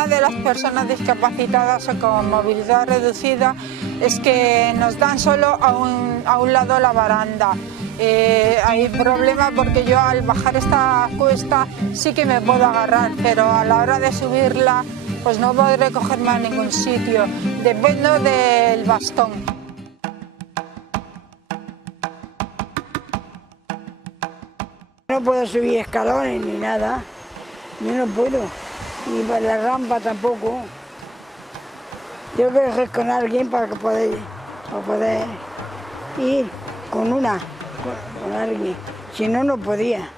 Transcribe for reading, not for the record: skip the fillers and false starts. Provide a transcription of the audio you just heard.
problema de las personas discapacitadas o con movilidad reducida es que nos dan solo a un lado la baranda. Hay problema porque yo al bajar esta cuesta sí que me puedo agarrar, pero a la hora de subirla pues no podré cogerme a ningún sitio, dependo del bastón. No puedo subir escalones ni nada, yo no puedo, ni por la rampa tampoco. Tengo que ir con alguien para poder ir con alguien, si no, no podía.